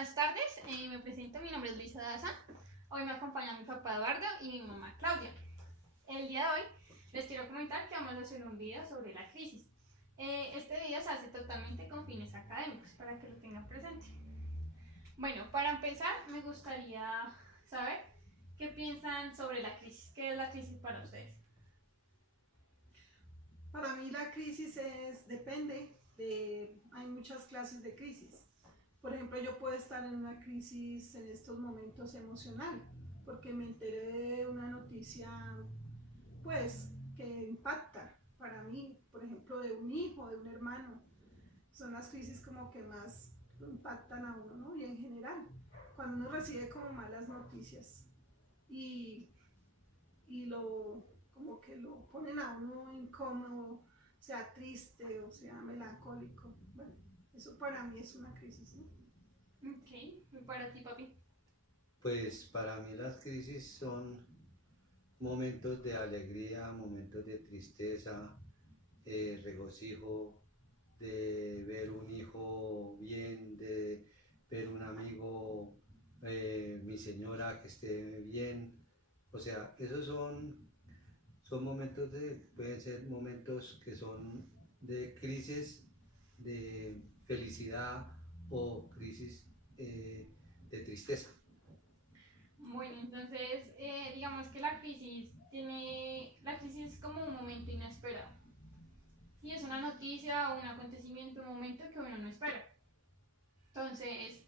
Buenas tardes, me presento, mi nombre es Luisa Daza. Hoy me acompaña mi papá Eduardo y mi mamá Claudia. El día de hoy les quiero comentar que vamos a hacer un video sobre la crisis. Este video se hace totalmente con fines académicos, para que lo tengan presente. Bueno, para empezar me gustaría saber qué piensan sobre la crisis. ¿Qué es la crisis para ustedes? Para mí la crisis hay muchas clases de crisis. Por ejemplo, yo puedo estar en una crisis en estos momentos emocional, porque me enteré de una noticia, pues, que impacta para mí, por ejemplo, de un hijo, de un hermano. Son las crisis como que más lo impactan a uno, ¿no? Y en general, cuando uno recibe como malas noticias y, como que lo ponen a uno incómodo, sea triste o sea melancólico. Bueno, eso para mí es una crisis, ¿no? Ok, ¿y para ti, papi? Pues para mí las crisis son momentos de alegría, momentos de tristeza, regocijo, de ver un hijo bien, de ver un amigo, mi señora que esté bien. O sea, esos son momentos pueden ser momentos que son de crisis, de felicidad o crisis de tristeza. Bueno, entonces digamos que la crisis es como un momento inesperado. Sí, es una noticia o un acontecimiento, un momento que uno no espera. Entonces,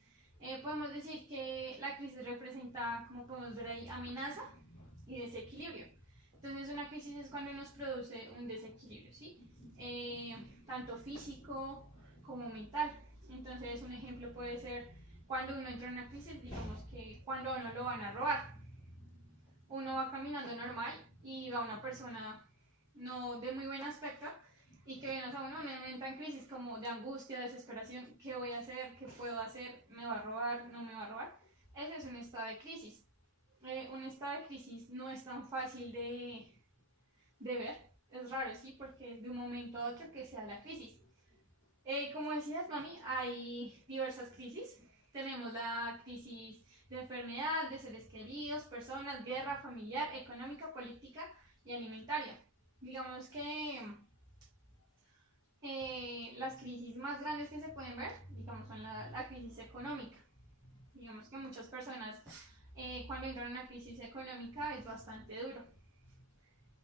podemos decir que la crisis representa, como podemos ver ahí, amenaza y desequilibrio. Entonces, una crisis es cuando nos produce un desequilibrio, ¿sí? Tanto físico como mental. Entonces, un ejemplo puede ser cuando uno entra en una crisis, digamos que cuando uno lo van a robar. Uno va caminando normal y va una persona no de muy buen aspecto y que viene a uno entra en crisis como de angustia, desesperación. ¿Qué voy a hacer? ¿Qué puedo hacer? ¿Me va a robar? ¿No me va a robar? Ese es un estado de crisis. Un estado de crisis no es tan fácil de ver. Es raro, sí, porque es de un momento a otro que se da la crisis. Como decías, mami, hay diversas crisis. Tenemos la crisis de enfermedad, de seres queridos, personas, guerra familiar, económica, política y alimentaria. Digamos que las crisis más grandes que se pueden ver, digamos, son la crisis económica. Digamos que muchas personas cuando entran en una crisis económica es bastante duro.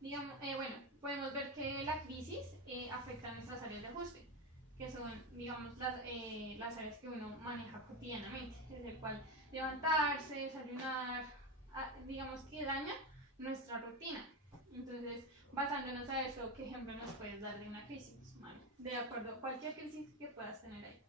Digamos, bueno, podemos ver que la crisis afecta a nuestras áreas de ajuste, que son, digamos, las áreas que uno maneja cotidianamente, desde el cual levantarse, desayunar, digamos que daña nuestra rutina. Entonces, basándonos a eso, ¿qué ejemplo nos puedes dar de una crisis, Manu? De acuerdo a cualquier crisis que puedas tener ahí.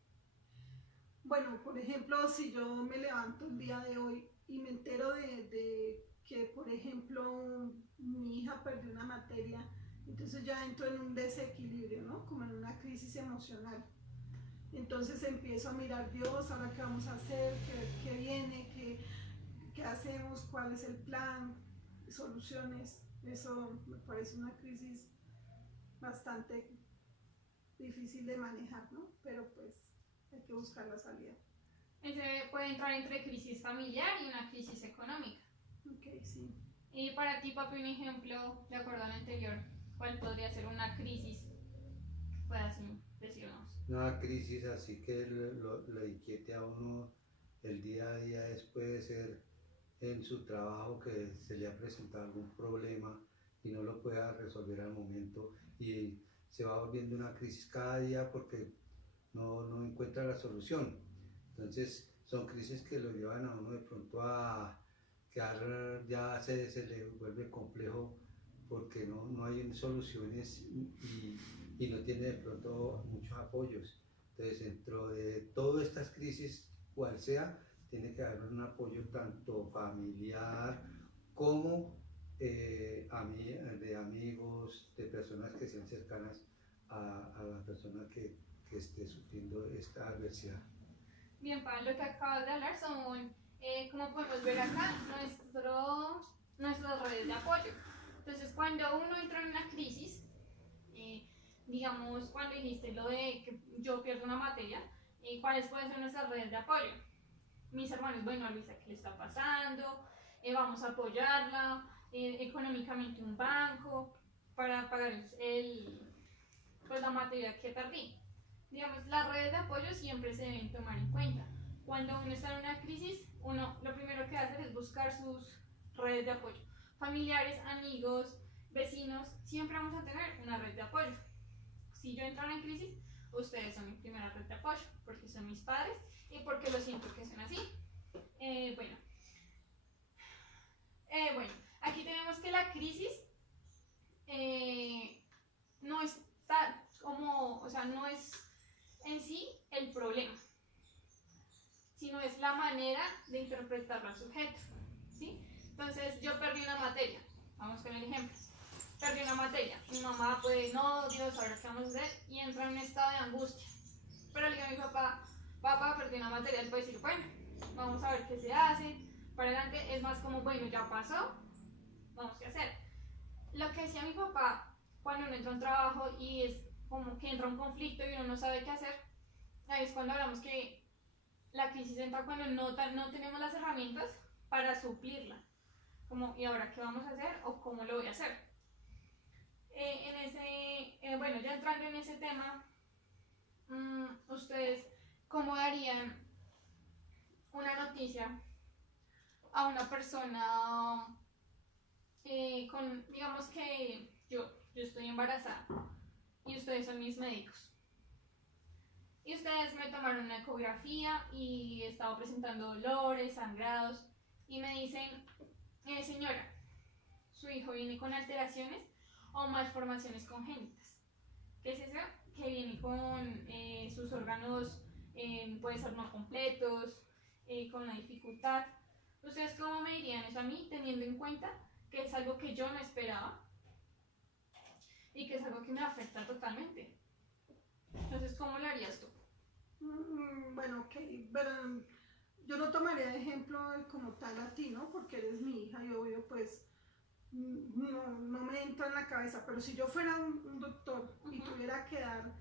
Bueno, por ejemplo, si yo me levanto el día de hoy y me entero de que, por ejemplo, mi hija perdió una materia, entonces ya entro en un desequilibrio, ¿no? Como en una crisis emocional. Entonces empiezo a mirar, Dios, ahora qué vamos a hacer, qué viene, qué hacemos, cuál es el plan, soluciones. Eso me parece una crisis bastante difícil de manejar, ¿no? Pero pues hay que buscar la salida. Ese puede entrar entre crisis familiar y una crisis económica. Ok, sí. Y para ti, papi, un ejemplo, de acuerdo al anterior, ¿cuál podría ser una crisis? Puedas decirnos. Una crisis así que lo inquiete a uno el día a día puede ser en su trabajo que se le ha presentado algún problema y no lo pueda resolver al momento y se va volviendo una crisis cada día porque no encuentra la solución. Entonces son crisis que lo llevan a uno de pronto a quedar, ya se le vuelve complejo porque no hay soluciones y no tiene de pronto muchos apoyos. Entonces dentro de todas estas crisis, cual sea, tiene que haber un apoyo tanto familiar como de amigos, de personas que sean cercanas a la persona que esté sufriendo esta adversidad. Bien, para lo que acabas de hablar son, como podemos ver acá, nuestras redes de apoyo. Entonces, cuando uno entra en una crisis, digamos, cuando dijiste lo de que yo pierdo una materia, ¿cuáles pueden ser nuestras redes de apoyo? mis hermanos, bueno, Luisa, ¿qué le está pasando? Vamos a apoyarla, económicamente un banco, para pagar pues, la materia que perdí. Digamos, las redes de apoyo siempre se deben tomar en cuenta. Cuando uno está en una crisis, uno lo primero que hace es buscar sus redes de apoyo. Familiares, amigos, vecinos, siempre vamos a tener una red de apoyo. Si yo entro en crisis, ustedes son mi primera red de apoyo, porque son mis padres y porque lo siento que son así. Bueno, aquí tenemos que la crisis no está como, o sea, no es en sí el problema, sino es la manera de interpretarlo al sujeto, ¿sí? Entonces, yo perdí una materia, vamos con el ejemplo. Perdí una materia, mi mamá pues, no, Dios, ahora qué vamos a hacer, y entra en un estado de angustia. Pero le digo a mi papá, perdí una materia, él puede decir, bueno, vamos a ver qué se hace, para adelante, es más como, bueno, ya pasó, vamos a hacer. Lo que decía mi papá, cuando uno entra a un trabajo y es como que entra un conflicto y uno no sabe qué hacer, ahí es cuando hablamos que la crisis entra cuando no tenemos las herramientas para suplirla. Como, ¿y ahora qué vamos a hacer? ¿O cómo lo voy a hacer? Bueno, ya entrando en ese tema, ustedes, ¿cómo darían una noticia a una persona digamos que yo estoy embarazada y ustedes son mis médicos? Y ustedes me tomaron una ecografía y estaba presentando dolores, sangrados, y me dicen, señora, su hijo viene con alteraciones o malformaciones congénitas. ¿Qué es eso? Que viene con sus órganos, puede ser no completos, con una dificultad. ¿Ustedes cómo me dirían eso a mí, teniendo en cuenta que es algo que yo no esperaba y que es algo que me afecta totalmente? Entonces, ¿cómo lo harías tú? Bueno, ok, pero yo no tomaría de ejemplo como tal a ti, ¿no? Porque eres mi hija y obvio, pues, no me entra en la cabeza, pero si yo fuera un doctor y tuviera que dar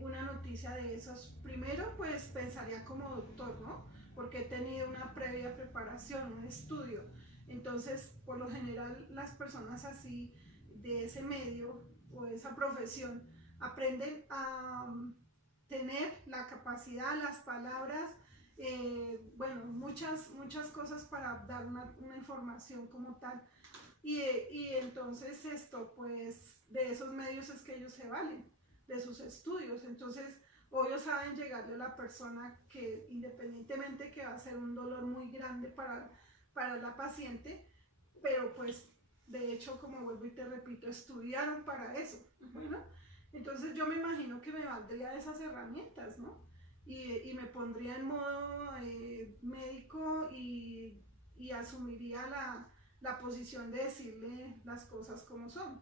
una noticia de esas, primero pues pensaría como doctor, ¿no? Porque he tenido una previa preparación, un estudio. Entonces, por lo general, las personas así de ese medio o de esa profesión aprenden a tener la capacidad, las palabras, bueno, muchas cosas para dar una información como tal. Y entonces esto, pues, de esos medios es que ellos se valen, de sus estudios. Entonces, obvio saben llegarle a la persona que, independientemente que va a ser un dolor muy grande para la paciente, pero pues, de hecho, como vuelvo y te repito, estudiaron para eso, ¿no? Entonces yo me imagino que me valdría de esas herramientas, ¿no? Y me pondría en modo médico y asumiría la posición de decirle las cosas como son.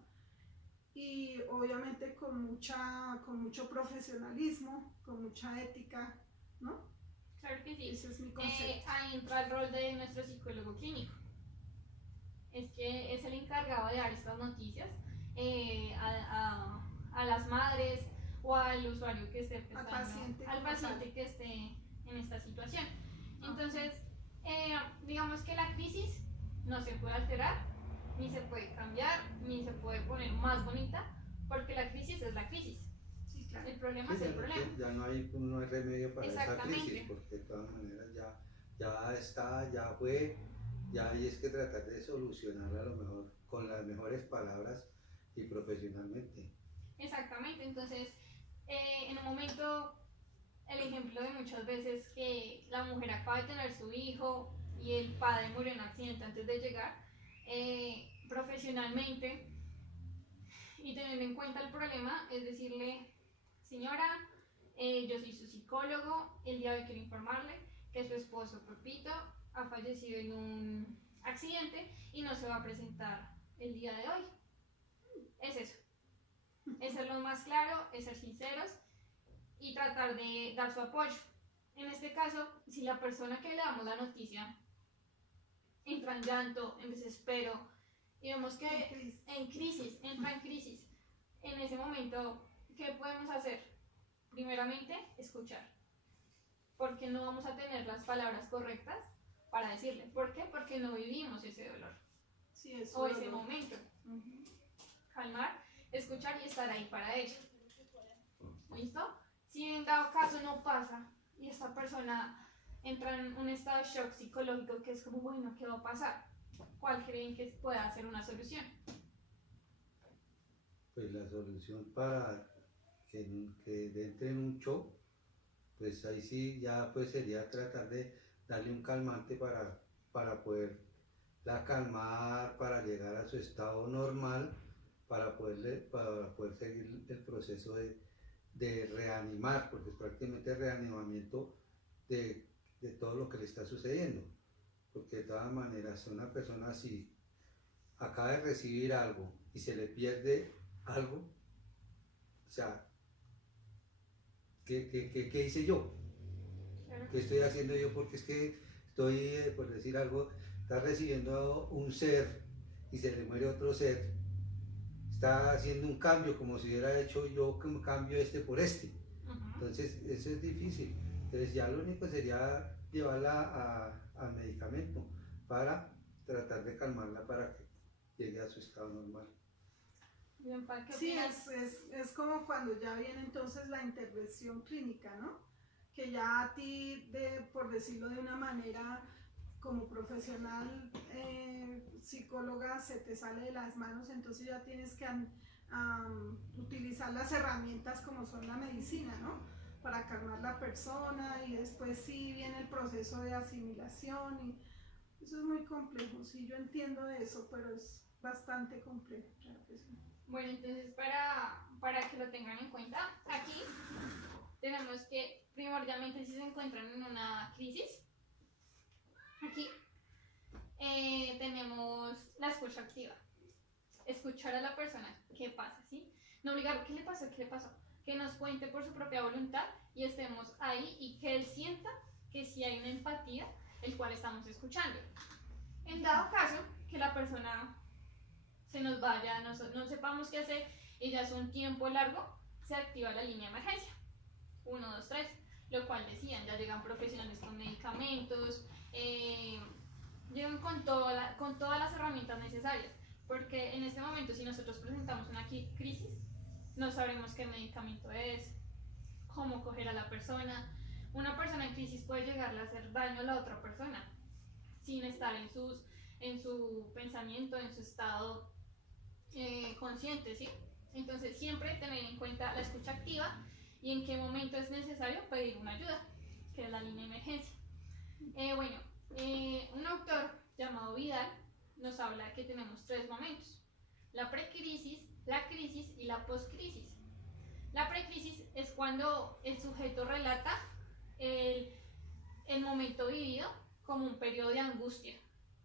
Y obviamente con mucho profesionalismo, con mucha ética, ¿no? Claro que sí. Ese es mi concepto. Ahí entra el rol de nuestro psicólogo clínico. Es que es el encargado de dar estas noticias a las madres o al usuario que esté prestando, al paciente que esté en esta situación. Entonces, digamos que la crisis no se puede alterar, ni se puede cambiar, ni se puede poner más bonita, porque la crisis es la crisis. Sí, claro. El problema es el problema. Ya no hay remedio para esa crisis, porque de todas maneras ya está, ya fue, ya hay es que tratar de solucionarla a lo mejor con las mejores palabras y profesionalmente. Exactamente, entonces en un momento, el ejemplo de muchas veces que la mujer acaba de tener su hijo y el padre murió en un accidente antes de llegar, profesionalmente y teniendo en cuenta el problema, es decirle, señora, yo soy su psicólogo, el día de hoy quiero informarle que su esposo Pepito ha fallecido en un accidente y no se va a presentar el día de hoy. Es eso. Es ser lo más claro, es ser sinceros y tratar de dar su apoyo. En este caso, si la persona que le damos la noticia entra en llanto, en desespero, y vemos que entra en crisis, en ese momento, ¿qué podemos hacer? Primeramente, escuchar. porque no vamos a tener las palabras correctas para decirle. ¿Por qué? Porque no vivimos ese dolor Sí, es o un ese dolor. momento. Calmar, escuchar y estar ahí para ella. ¿Listo? Si en dado caso no pasa y esta persona entra en un estado de shock psicológico que es como, bueno, ¿qué va a pasar? ¿Cuál creen que pueda ser una solución? Pues la solución para que entre en un shock, pues ahí sí ya pues sería tratar de darle un calmante para poder la calmar, para llegar a su estado normal, para poder seguir el proceso de reanimar, porque es prácticamente el reanimamiento de todo lo que le está sucediendo. Porque de todas maneras, si una persona así acaba de recibir algo y se le pierde algo, o sea, ¿qué hice yo? Claro. ¿Qué estoy haciendo yo? Porque es que estoy, por decir algo, está recibiendo un ser y se le muere otro ser, está haciendo un cambio como si hubiera hecho yo un cambio este por este. Entonces, eso es difícil. Entonces, ya lo único sería llevarla al medicamento para tratar de calmarla para que llegue a su estado normal. Bien, ¿para qué Sí, opinas? es como cuando ya viene entonces la intervención clínica, ¿no? Que ya a ti, por decirlo de una manera, como profesional psicóloga, se te sale de las manos, entonces ya tienes que utilizar las herramientas como son la medicina, ¿no? Para calmar la persona y después sí viene el proceso de asimilación y eso es muy complejo, sí, yo entiendo de eso, pero es bastante complejo, claro que sí. Bueno, entonces para que lo tengan en cuenta, aquí tenemos que primordialmente si se encuentran en una crisis, aquí tenemos la escucha activa. Escuchar a la persona, ¿qué pasa? ¿Sí? No obligar, ¿qué le pasó? ¿Qué le pasó? Que nos cuente por su propia voluntad y estemos ahí y que él sienta que sí hay una empatía, el cual estamos escuchando. En dado caso que la persona se nos vaya, no sepamos qué hacer y ya es un tiempo largo, se activa la línea de emergencia 123, lo cual decían, ya llegan profesionales con medicamentos, llegan con todas las herramientas necesarias, porque en este momento si nosotros presentamos una crisis, no sabremos qué medicamento es, cómo coger a la persona. Una persona en crisis puede llegarle a hacer daño a la otra persona sin estar en su pensamiento, en su estado consciente, ¿sí? Entonces siempre tener en cuenta la escucha activa y en qué momento es necesario pedir una ayuda, que es la línea de emergencia. Un autor llamado Vidal nos habla que tenemos 3 momentos: la precrisis, la crisis y la postcrisis. La precrisis es cuando el sujeto relata el momento vivido como un periodo de angustia,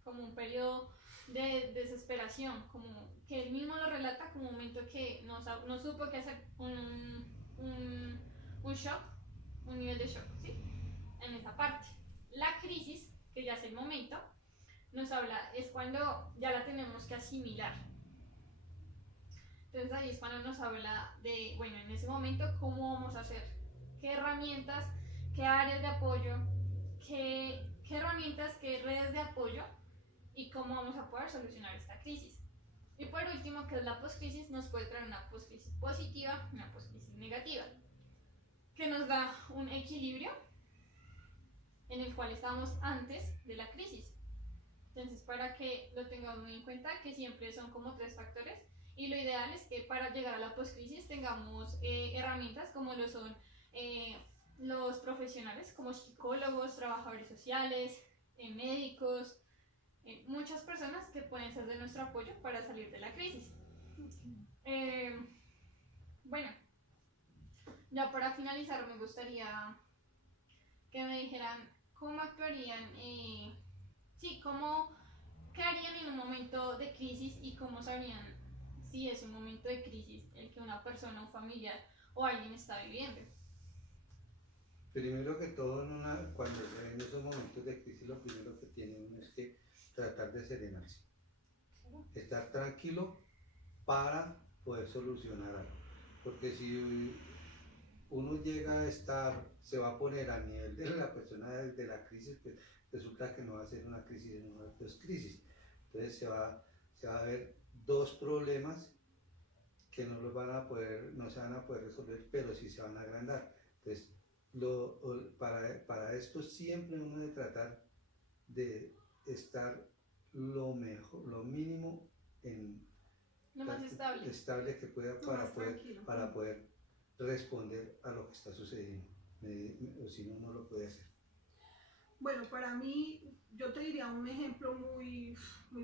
como un periodo de desesperación, como que él mismo lo relata como un momento que no supo qué hacer, un shock, un nivel de shock, ¿sí? En esa parte. La crisis, que ya es el momento, nos habla, es cuando ya la tenemos que asimilar. Entonces ahí es cuando nos habla de, bueno, en ese momento, ¿cómo vamos a hacer? ¿Qué herramientas, qué áreas de apoyo, qué herramientas, qué redes de apoyo y cómo vamos a poder solucionar esta crisis? Y por último, que es la postcrisis, nos puede traer una postcrisis positiva y una postcrisis negativa, que nos da un equilibrio en el cual estábamos antes de la crisis. Entonces, para que lo tengamos muy en cuenta, que siempre son como 3 factores, y lo ideal es que para llegar a la postcrisis tengamos herramientas como lo son los profesionales, como psicólogos, trabajadores sociales, médicos, muchas personas que pueden ser de nuestro apoyo para salir de la crisis. Bueno, ya para finalizar me gustaría que me dijeran cómo actuarían, qué harían en un momento de crisis y cómo sabrían si es un momento de crisis el que una persona, un familiar o alguien está viviendo. Primero que todo, cuando se ven esos momentos de crisis, lo primero que tiene uno es que tratar de serenarse, estar tranquilo para poder solucionar algo. Porque si uno llega a estar, se va a poner a nivel de la persona de la crisis, pues resulta que no va a ser una crisis, sino dos crisis. Entonces se va a ver dos problemas que no los van a poder, no se van a poder resolver, pero sí se van a agrandar. Entonces, para esto siempre uno debe tratar de estar lo mejor, lo mínimo en Lo más estable. estable que pueda tranquilo. para poder responder a lo que está sucediendo. O si no, no lo puede hacer. Bueno, para mí, yo te diría un ejemplo muy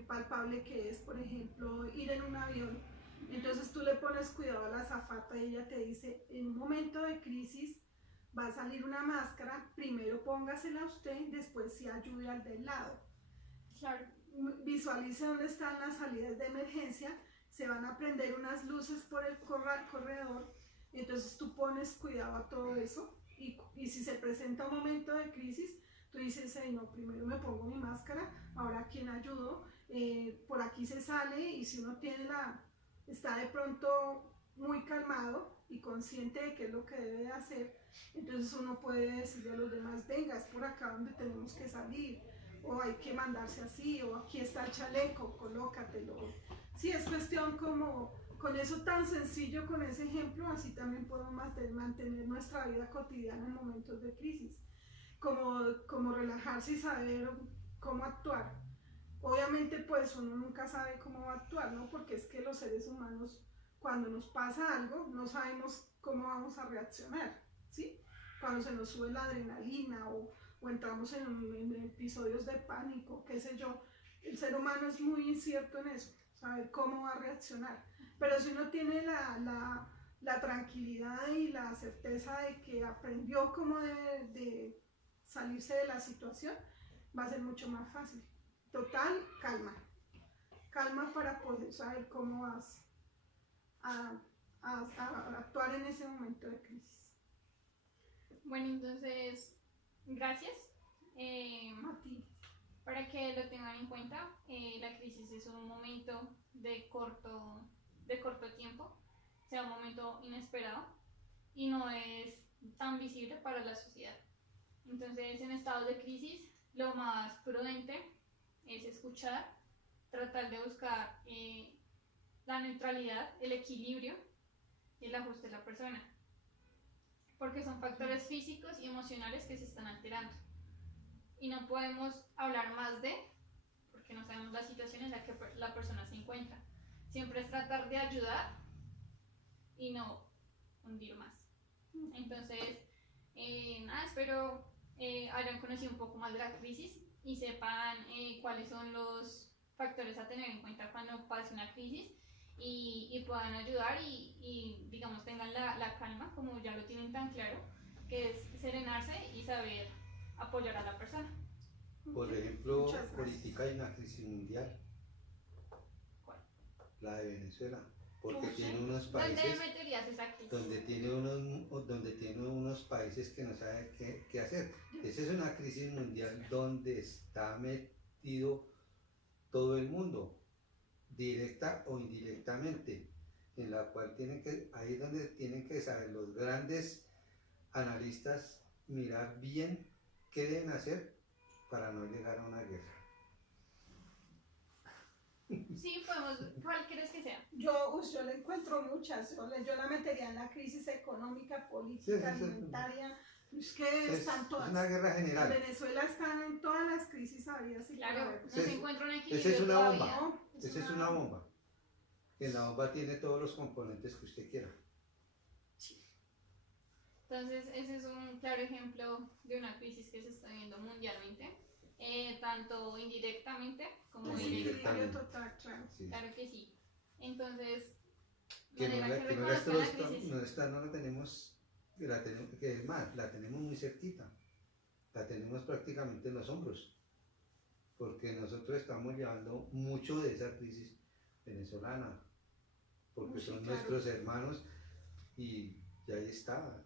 palpable que es, por ejemplo, ir en un avión. Entonces tú le pones cuidado a la azafata y ella te dice, en un momento de crisis va a salir una máscara, primero póngasela a usted, después sí ayude al del lado. Claro. Visualice dónde están las salidas de emergencia, se van a prender unas luces por el corredor, entonces tú pones cuidado a todo eso y si se presenta un momento de crisis, tú dices, hey, no, primero me pongo mi máscara, ahora a quién ayudo, por aquí se sale y si uno está de pronto muy calmado y consciente de qué es lo que debe de hacer, entonces uno puede decirle a los demás, venga, es por acá donde tenemos que salir, o hay que mandarse así, o aquí está el chaleco, colócatelo. Sí, es cuestión como, con eso tan sencillo, con ese ejemplo, así también podemos mantener nuestra vida cotidiana en momentos de crisis. Como relajarse y saber cómo actuar. Obviamente pues uno nunca sabe cómo va a actuar, ¿no? Porque es que los seres humanos cuando nos pasa algo no sabemos cómo vamos a reaccionar, ¿sí? Cuando se nos sube la adrenalina o entramos en episodios de pánico, qué sé yo, el ser humano es muy incierto en eso, saber cómo va a reaccionar. Pero si uno tiene la tranquilidad y la certeza de que aprendió cómo de salirse de la situación, va a ser mucho más fácil. Total, calma. Calma para poder saber cómo vas a actuar en ese momento de crisis. Bueno, entonces, gracias. A ti. Para que lo tengan en cuenta, la crisis es un momento de corto tiempo, sea un momento inesperado y no es tan visible para la sociedad. Entonces, en estados de crisis, lo más prudente es escuchar, tratar de buscar la neutralidad, el equilibrio y el ajuste de la persona, porque son factores físicos y emocionales que se están alterando y no podemos hablar más de, porque no sabemos la situación en la que la persona se encuentra. Siempre es tratar de ayudar y no hundir más. Entonces, nada, espero hayan conocido un poco más de la crisis y sepan cuáles son los factores a tener en cuenta cuando pase una crisis y puedan ayudar y digamos tengan la calma, como ya lo tienen tan claro, que es serenarse y saber apoyar a la persona. Por ejemplo, ahorita hay una crisis mundial. ¿Cuál? La de Venezuela, porque Uf, tiene unos ¿dónde países meterías esa crisis? donde tiene unos países que no saben qué hacer. Esa es una crisis mundial donde está metido todo el mundo, directa o indirectamente, en la cual ahí es donde tienen que saber los grandes analistas mirar bien qué deben hacer para no llegar a una guerra. Sí, podemos. ¿Cuál quieres que sea? Yo le encuentro muchas. Yo la metería en la crisis económica, política, alimentaria. Es que están todas. Es una guerra general. Venezuela está en todas las crisis habidas. Claro, no se encuentra un equilibrio. Esa es una todavía. bomba. Esa es una bomba. En la bomba tiene todos los componentes que usted quiera. Entonces, ese es un claro ejemplo de una crisis que se está viendo mundialmente, tanto indirectamente como directamente. Total, claro. Sí. Claro que sí. Entonces, Que no la tenemos, que es más, la tenemos muy cerquita, la tenemos prácticamente en los hombros, porque nosotros estamos llevando mucho de esa crisis venezolana, porque son nuestros hermanos y ahí está.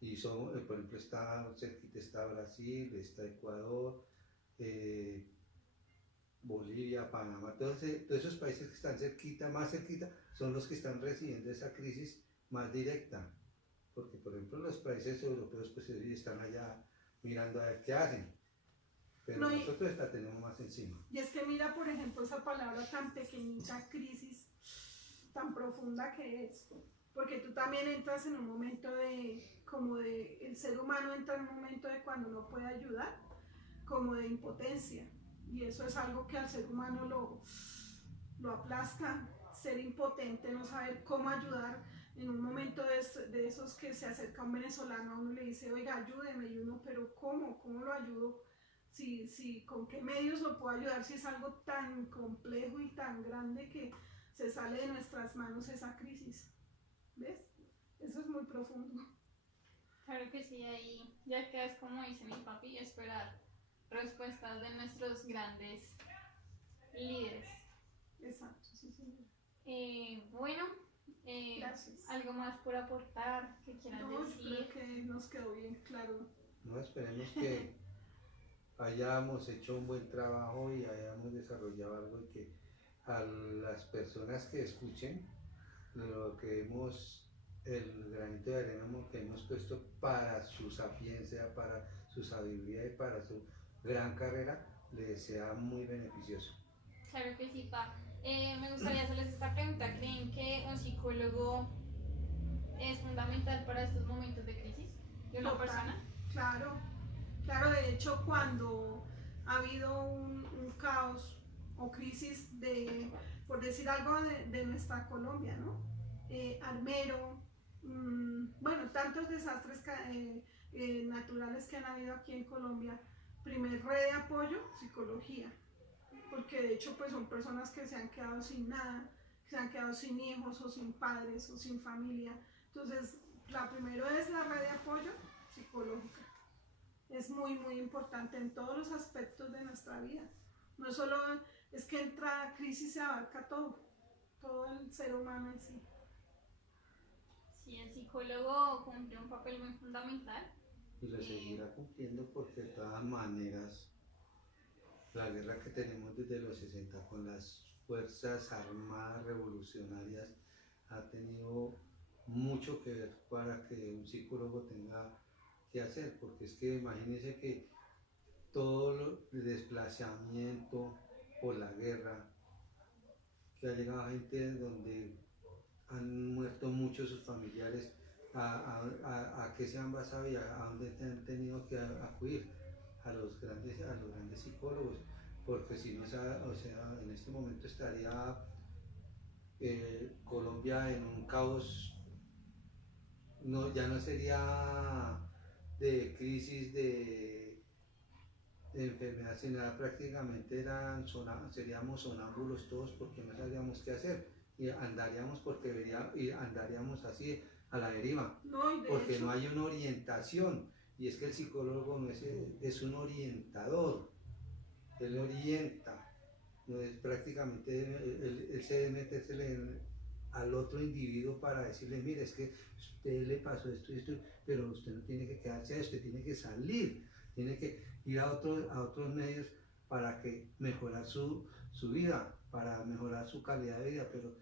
Y son, por ejemplo, está cerquita, está Brasil, está Ecuador, Bolivia, Panamá, todos esos países que están cerquita, más cerquita, son los que están recibiendo esa crisis más directa. porque por ejemplo los países europeos pues ellos están allá mirando a ver qué hacen, pero No, nosotros la tenemos más encima. Y es que mira, por ejemplo, esa palabra tan pequeñita, crisis, tan profunda que es, porque tú también entras en un momento el ser humano entra en un momento de cuando no puede ayudar, como de impotencia, y eso es algo que al ser humano lo aplasta, ser impotente, no saber cómo ayudar. En un momento de esos que se acerca un venezolano a uno y le dice, oiga, ayúdeme, y uno, pero ¿cómo lo ayudo? Si, ¿con qué medios lo puedo ayudar si es algo tan complejo y tan grande que se sale de nuestras manos esa crisis? ¿Ves? Eso es muy profundo. Claro que sí, ahí ya quedas como dice mi papi, esperar respuestas de nuestros grandes líderes. Exacto, sí, señor. Bueno, Gracias. ¿algo más por aportar que quieran No, yo decir? creo que nos quedó bien claro. No, esperemos que hayamos hecho un buen trabajo y hayamos desarrollado algo y que a las personas que escuchen lo que hemos, el granito de arena que hemos puesto para su sapiencia, para su sabiduría y para su gran carrera, les sea muy beneficioso. Claro que sí, pa. Me gustaría hacerles esta pregunta. ¿Creen que un psicólogo es fundamental para estos momentos de crisis de una Total, persona? Claro, de hecho cuando ha habido un caos o crisis por decir algo, de nuestra Colombia, ¿no? Armero, bueno, tantos desastres naturales que han habido aquí en Colombia. Primer red de apoyo, psicología, porque de hecho pues son personas que se han quedado sin nada, que se han quedado sin hijos o sin padres o sin familia. Entonces, la primero es la red de apoyo psicológica. Es muy importante en todos los aspectos de nuestra vida. No solo es que entra crisis, se abarca todo el ser humano en sí. Sí, el psicólogo cumple un papel muy fundamental. Y lo seguirá cumpliendo porque de todas maneras la guerra que tenemos desde los 60 con las Fuerzas Armadas Revolucionarias ha tenido mucho que ver para que un psicólogo tenga que hacer, porque es que imagínense que todo el desplazamiento por la guerra, que ha llegado gente donde han muerto muchos sus familiares, a qué se han basado y a dónde han tenido que acudir a los grandes psicólogos, porque si no, o sea, en este momento estaría Colombia en un caos, no, ya no sería de crisis de enfermedad, sino prácticamente seríamos sonámbulos todos porque no sabríamos qué hacer y andaríamos y andaríamos así a la deriva, porque no hay una orientación. Y es que el psicólogo no es un orientador, él orienta, no es prácticamente, él se debe meterse al otro individuo para decirle, mire, es que a usted le pasó esto y esto, pero usted no tiene que quedarse ahí, usted tiene que salir, tiene que ir a otros medios para mejorar su vida, para mejorar su calidad de vida, pero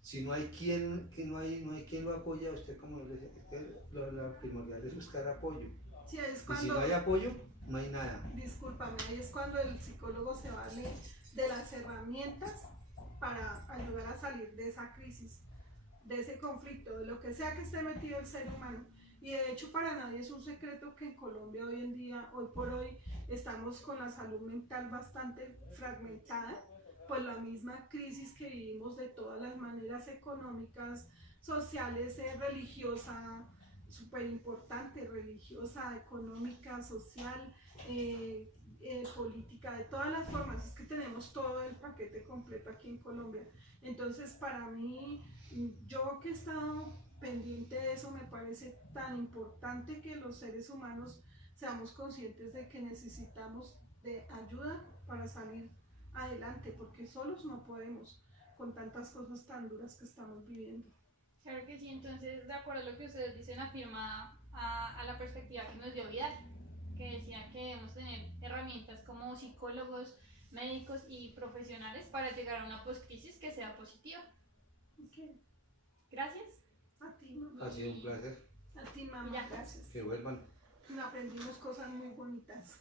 si no hay quien, no hay quien lo apoye a usted, como le decía, es que lo primordial es buscar apoyo. Sí, es y si no hay apoyo, no hay nada. Discúlpame, ahí es cuando el psicólogo se vale de las herramientas para ayudar a salir de esa crisis, de ese conflicto, de lo que sea que esté metido el ser humano. Y de hecho para nadie es un secreto que en Colombia hoy en día, hoy por hoy, estamos con la salud mental bastante fragmentada, pues la misma crisis que vivimos de todas las maneras económicas, sociales, religiosa, súper importante, religiosa, económica, social, política, de todas las formas. Es que tenemos todo el paquete completo aquí en Colombia. Entonces para mí, yo que he estado pendiente de eso, me parece tan importante que los seres humanos seamos conscientes de que necesitamos de ayuda para salir adelante, porque solos no podemos con tantas cosas tan duras que estamos viviendo. Claro que sí, entonces de acuerdo a lo que ustedes dicen afirma a la perspectiva que nos dio Vidal, que decía que debemos tener herramientas como psicólogos, médicos y profesionales para llegar a una postcrisis que sea positiva. Okay. Gracias. A ti, mamá. Ha sido un placer. A ti, mamá, Ya. gracias. Que vuelvan. Aprendimos cosas muy bonitas.